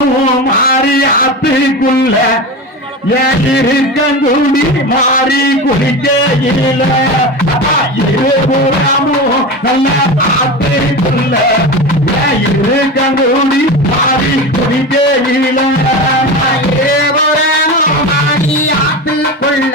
மாறி ஆத்துக்குள்ள இருக்க குடி மாறி குடிக்க இல்ல இருபுறமும் நல்ல ஆத்துக்குள்ள இருக்க குடி மாறி குடிக்க இல்ல ஏவரமும் மாறி ஆத்துக்குள்ள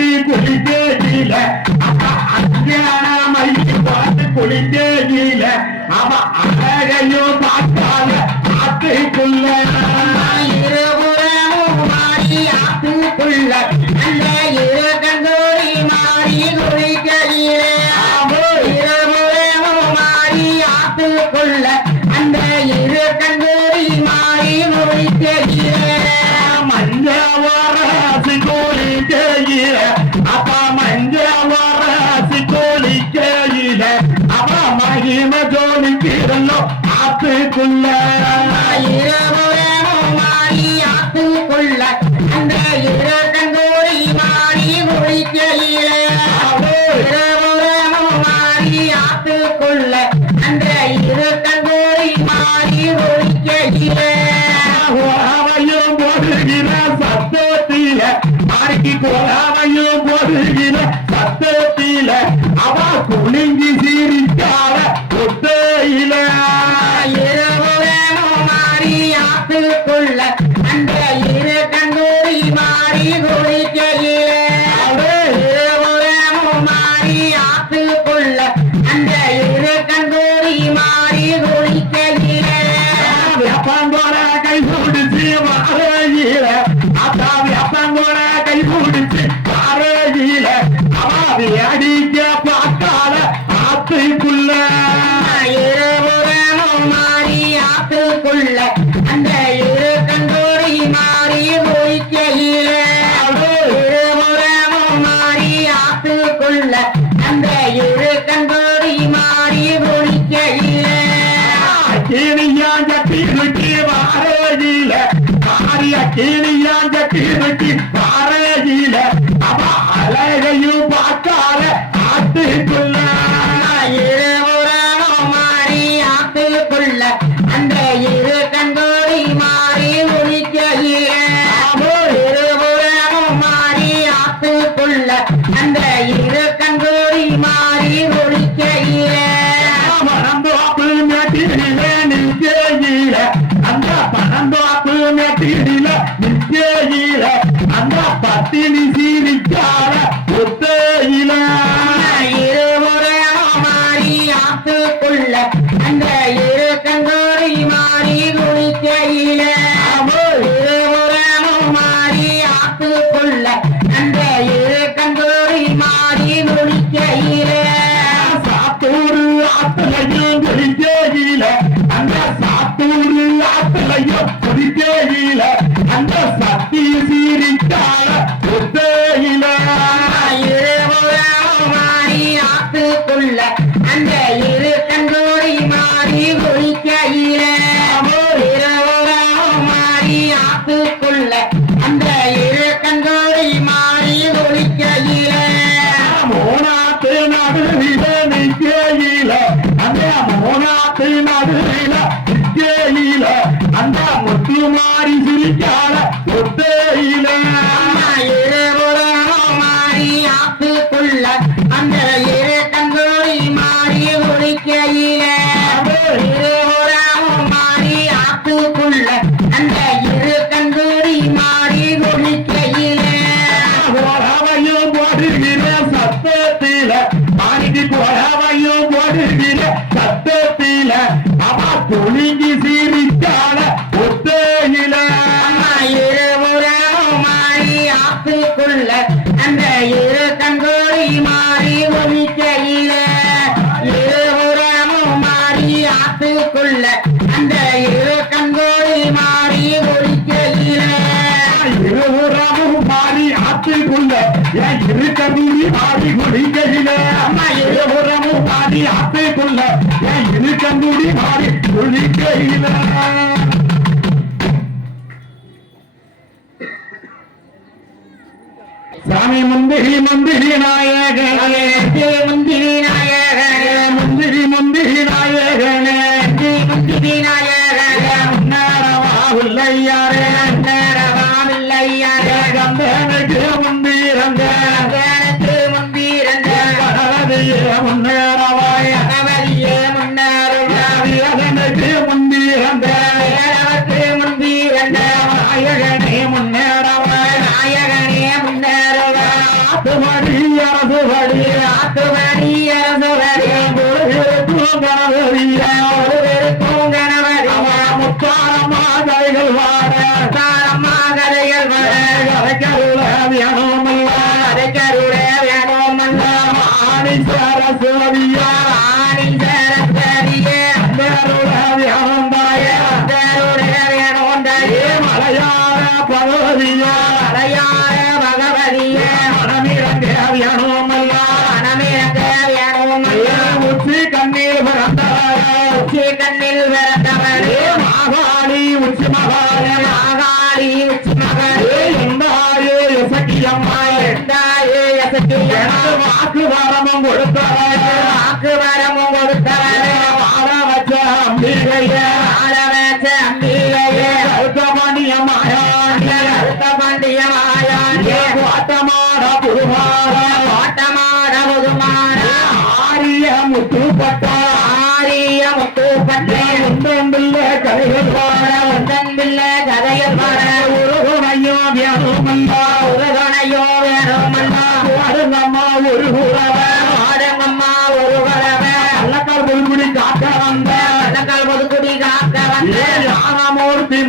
போட்டு குளித்தேயில மயில் போட்டு குளித்தேயில அவ அழகையோ பார்த்தால ஆத்துக்குள்ள. இருபுறமும் ஆத்துக்குள்ள. கொள்ள ulingizi சாமி மந்திரி மந்திரி நாயகே மந்திரி நாயகே மந்திரி மந்திரி நாயகே ஆத்துவடி அரசுவடி ஆத்துவடி அரசுவடி குருகிரு தூங்கரவடியா உச்சி கண்ணில் விரட்டவரே மாகாளி உச்சி மகாளே. மாகாளி உச்சி மகளே. எந்தாயே எசக்கி அம்மாய். எந்தாயே எசக்கி எனக்கு வாக்கு வரமும் கொடுத்தவரே. வாக்கு வரமும் வாழ வச்ச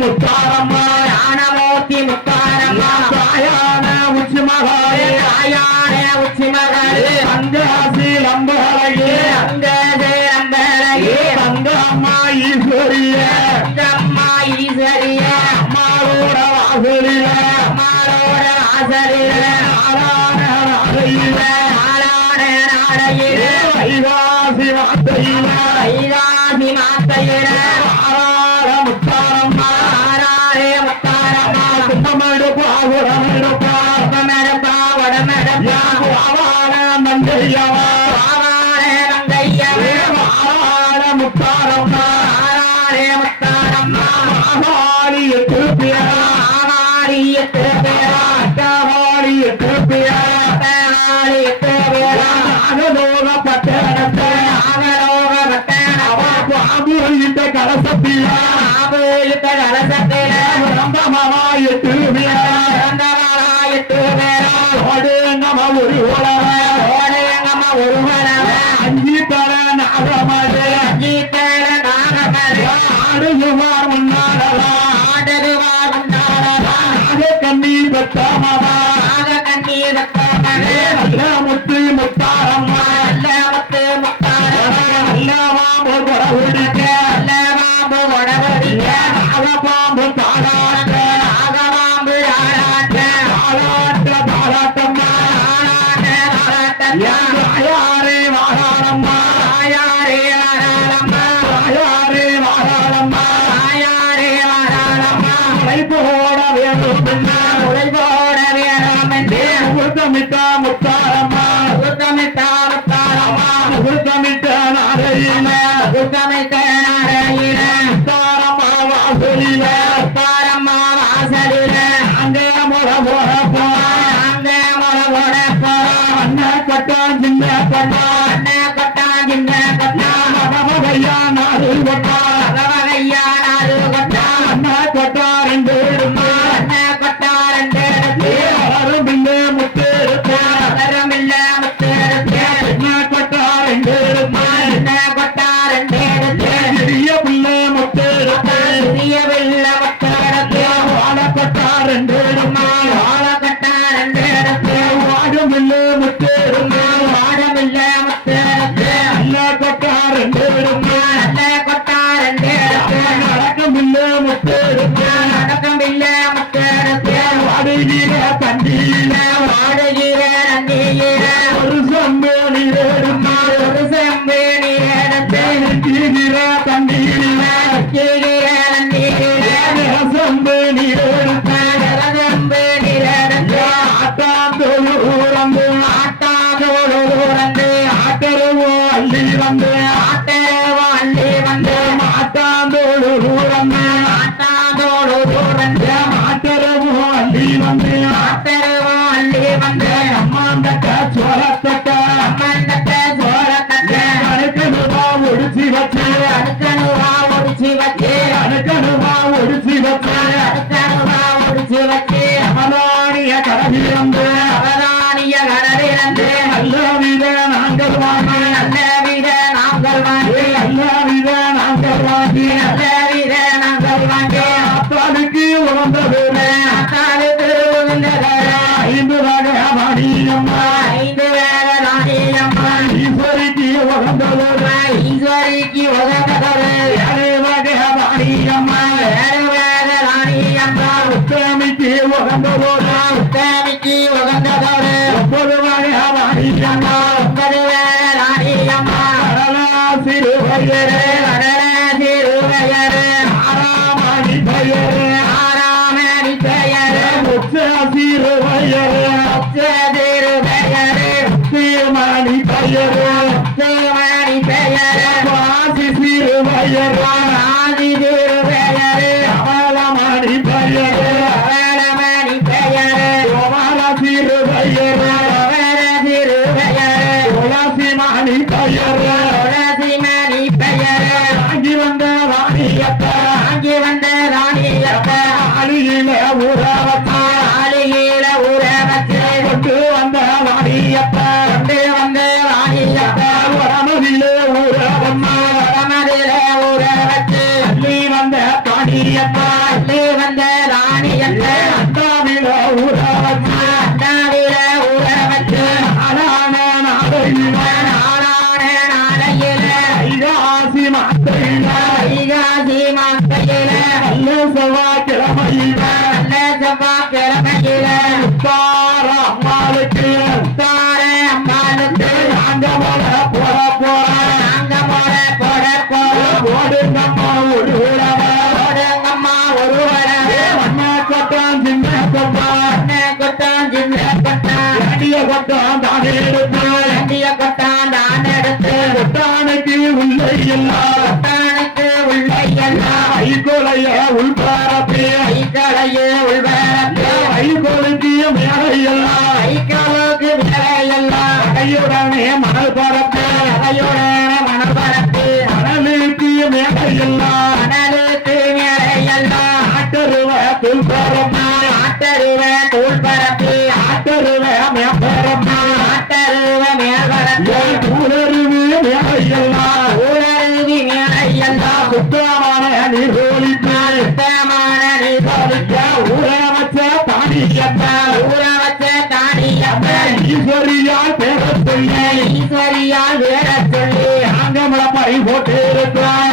முத்தாரம்மா. ஞானமூர்த்தி முத்தாரம்மா. தாயான உச்சி மகளே தாயான உச்சி மகளே. பஞ்சாசி லம்பகலகே அந்தே அம்பகலகே தங்கம்மா ஈஸ்வரிய. தங்கம்மா ஈஸ்வரிய. அம்மாவோட வாசலில. அம்மாவோட வாசலில. সময় ఆయన சிறுவயரே வரலா சிறுவயரே. ராணியப்ப அங்கே வந்த ராணியப்ப. அழுகில ஊராவத்த எல்லா வட்டாரத்து உள்ள எல்லா வைகோலைய உள்பாரப்பே மேலையெல்லாம். யாக சொல்லி ஆங்க முளப்பாரி போட்டு இருக்கிறார்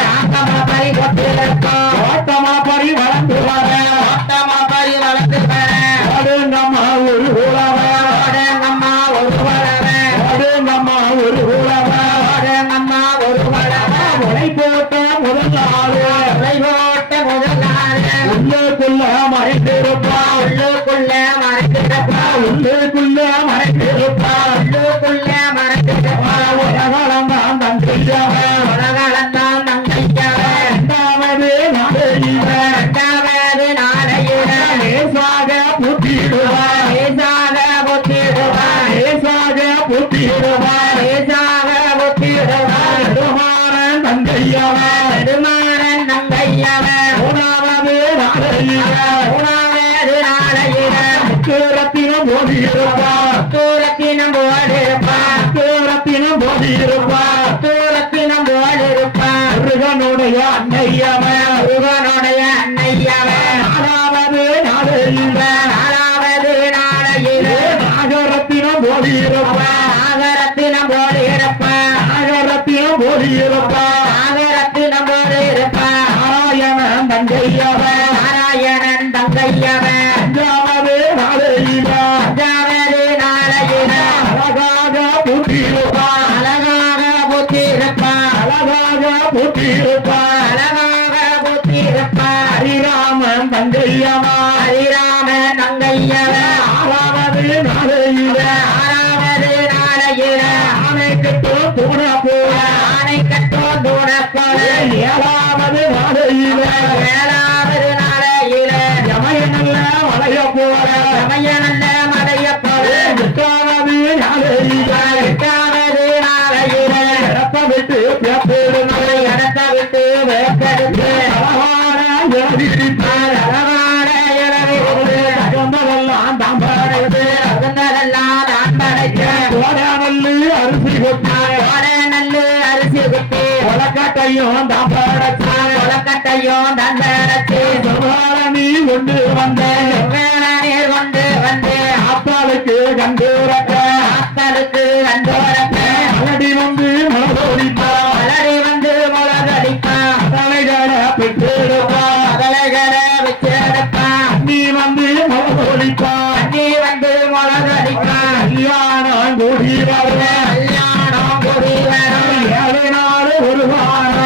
நாளையில ஆறாவது நாளையில ஆனை கட்டோ தூண போல ஆனை கட்டோ தூண போல ஏழாவது நாளையில ஏழாவது நாளையில சமய நல்ல மலைய போல சமய நல்ல மலைய போல எட்டாவது நாளையில எட்டாவது நாளையில இடத்த விட்டு பேப்பேடு இடத்த விட்டு வேப்பேடு அரிசி கொட்டி ஒட நல்லு அரிசி கொட்டி கொலக்கட்டையும் தாப்படச்சு கொலக்கட்டையும் தந்தடச்சு நீ கொண்டு வந்த கொண்டு வந்து அப்பாளுக்கு கண்டு அப்பாளுக்கு கண்டு Bye.